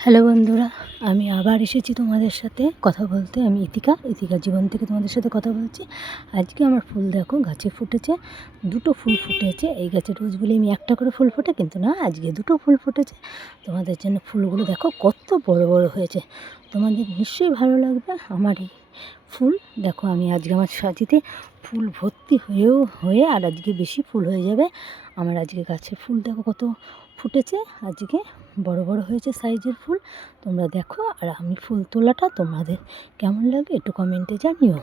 Hello বন্ধুরা, আমি আবার এসেছি তোমাদের সাথে কথা বলতে। আমি ইতিকা জীবন থেকে তোমাদের সাথে কথা বলছি। আজকে আমার ফুল দেখো গাছে ফুটেছে, দুটো ফুল ফুটেছে। এই গাছে রোজ বলে আমি একটা করে ফুল ফোটে, কিন্তু না, আজকে দুটো ফুল ফুটেছে। তোমাদের জন্য ফুলগুলো দেখো কত বড় বড় হয়েছে, তোমাদের নিশ্চয়ই ভালো লাগবে আমার এই ফুল। দেখো আমি আজকে আমার সাজিতে ফুল ভর্তি হয়ে আর আজকে বেশি ফুল হয়ে যাবে। আমার আজকে গাছের ফুল দেখো কত ফুটেছে, আজকে বড় বড় হয়েছে সাইজের ফুল। তোমরা দেখো, আর আমি ফুল তোলাটা তোমাদের কেমন লাগে একটু কমেন্টে জানিও।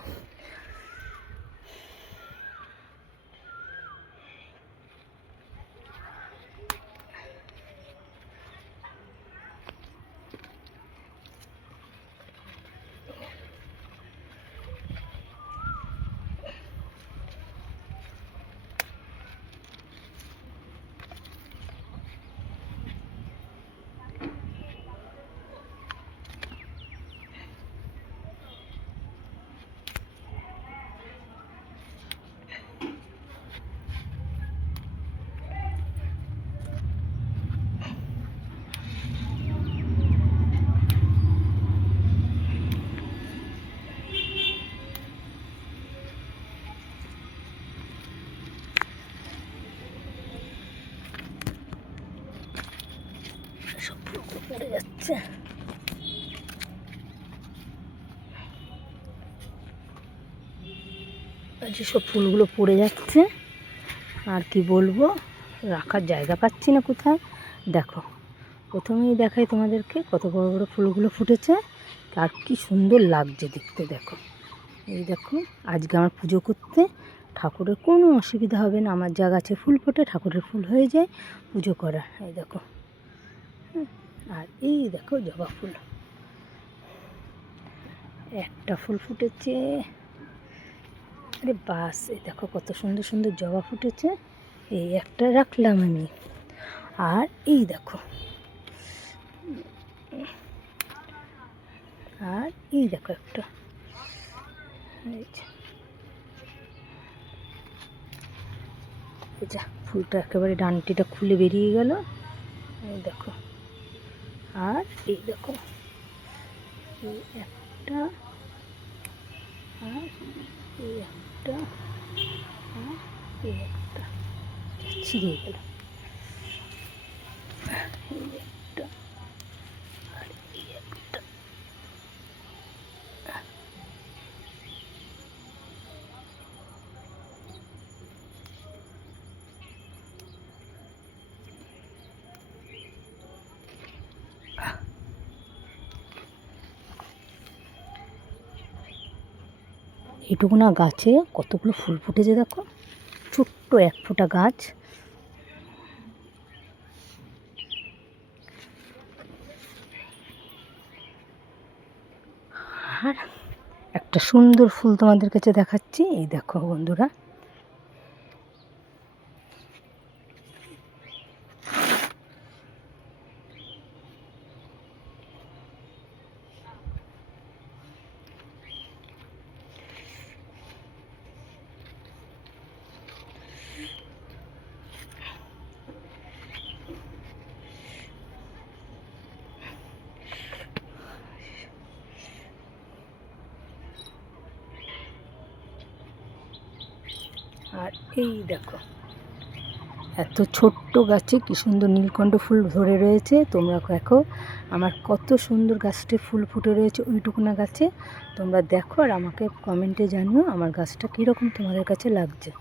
সব ফুলগুলো পড়ে যাচ্ছে। যেসব ফুলগুলো পড়ে যাচ্ছে, আর কি বলবো, রাখার জায়গা পাচ্ছি না কোথায়। দেখো, প্রথমেই দেখাই তোমাদেরকে কত বড় বড় ফুলগুলো ফুটেছে, আর কি সুন্দর লাগছে দেখতে। দেখো, এই দেখো, আজকে আমার পুজো করতে ঠাকুরের কোনো অসুবিধা হবে না। আমার যা গাছে ফুল ফোটে ঠাকুরের ফুল হয়ে যায় পুজো করা। এই দেখো, আর এই দেখো জবা ফুল, একটা ফুল ফুটেছে। আরে বাস, এই দেখো কত সুন্দর সুন্দর জবা ফুটেছে। এই একটা রাখলাম আমি, আর এই দেখো, আর এই দেখো একটা, যা ফুলটা একেবারে ডানটিটা খুলে বেরিয়ে গেল। এই দেখো, আর এই দেখো, এই একটা, আর এই একটা, আর এই একটা ছিঁড়ে গেল। এই একটা, আর এই একটা। এইটুকুনা গাছে কতগুলো ফুল ফুটেছে দেখো, ছোট্ট এক ফোঁটা গাছ। আর একটা সুন্দর ফুল তোমাদের কাছে দেখাচ্ছি, এই দেখো বন্ধুরা। আর এই দেখো, এত ছোট্ট গাছে কি সুন্দর নীলকণ্ঠ ফুল ধরে রয়েছে। তোমরা দেখো আমার কত সুন্দর গাছটি ফুল ফুটে রয়েছে ওইটুকুনা গাছে। তোমরা দেখো আর আমাকে কমেন্টে জানিও আমার গাছটা কীরকম তোমাদের কাছে লাগছে।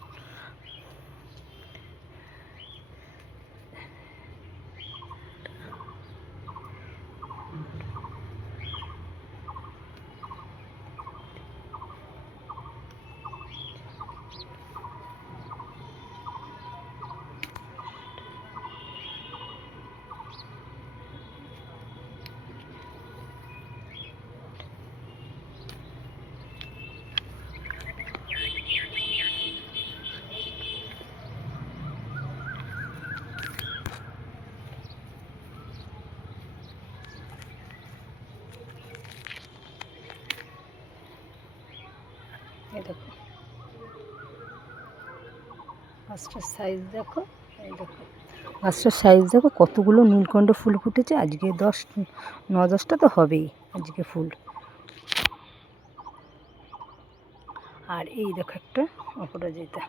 এই দেখো গাছটার সাইজ দেখো, এই দেখো গাছটার সাইজ দেখো কতগুলো নীলকণ্ঠ ফুল ফুটেছে। আজকে 9-10টা তো হবেই আজকে ফুল। আর এই দেখো একটা অপরাজিতা।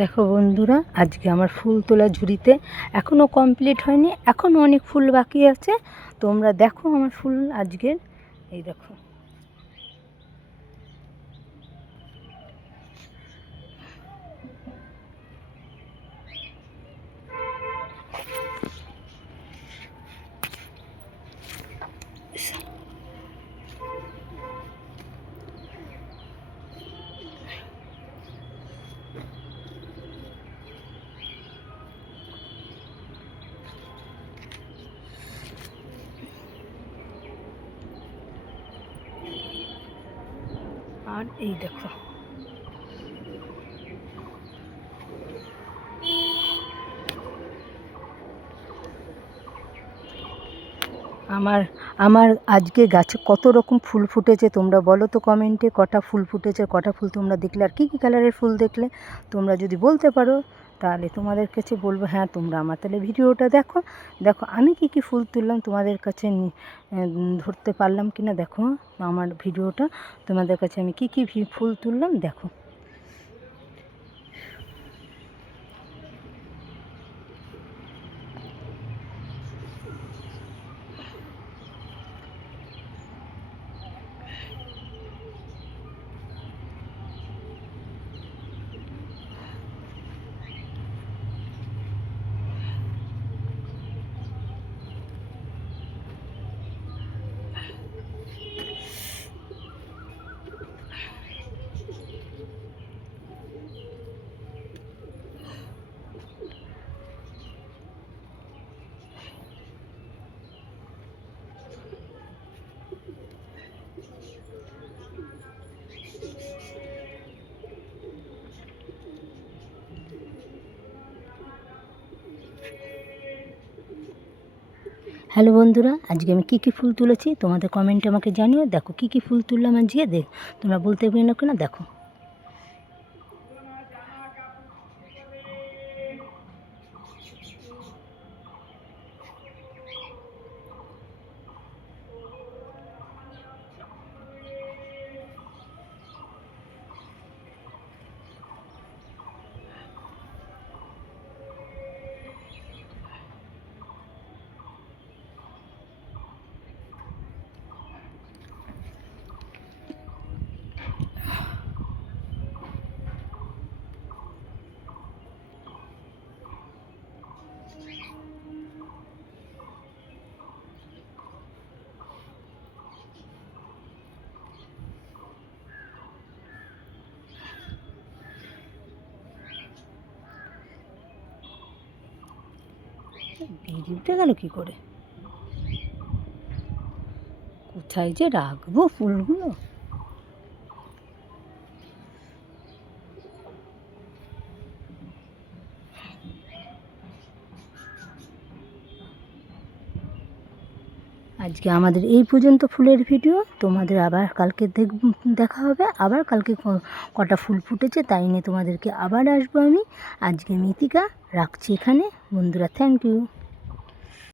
দেখো বন্ধুরা, আজকে আমার ফুল তোলা ঝুড়িতে এখনও কমপ্লিট হয়নি, এখনও অনেক ফুল বাকি আছে। তোমরা দেখো আমার ফুল আজকের, এই দেখো। আর এই দেখো আমার আজকে গাছে কত রকম ফুল ফুটেছে তোমরা বলো তো কমেন্টে। কটা ফুল ফুটেছে, কটা ফুল তোমরা দেখলে, আর কী কী কালারের ফুল দেখলে তোমরা যদি বলতে পারো তাহলে তোমাদের কাছে বলবো হ্যাঁ তোমরা আমার তাহলে ভিডিওটা দেখো। দেখো আমি কী কী ফুল তুললাম তোমাদের কাছে ধরতে পারলাম কি না। দেখো আমার ভিডিওটা তোমাদের কাছে আমি কী কী ফুল তুললাম দেখো। হ্যালো বন্ধুরা, আজকে আমি কী কী ফুল তুলেছি তোমাদের কমেন্টে আমাকে জানিও। দেখো কী কী ফুল তুললাম আজকে, তোমরা বলতে পারি না কেন। দেখো বেরিয়ে উঠে গেল কী করে, কোথায় যে রাখবো ফুলগুলো। আজকে আমাদের এই পর্যন্ত ফুলের ভিডিও। তোমাদের আবার কালকে দেখা হবে। আবার কালকে কটা ফুল ফুটেছে তাই নিয়ে তোমাদেরকে আবার আসবো আমি। আজকে মিতিকা রাখছি এখানে বন্ধুরা, থ্যাংক ইউ।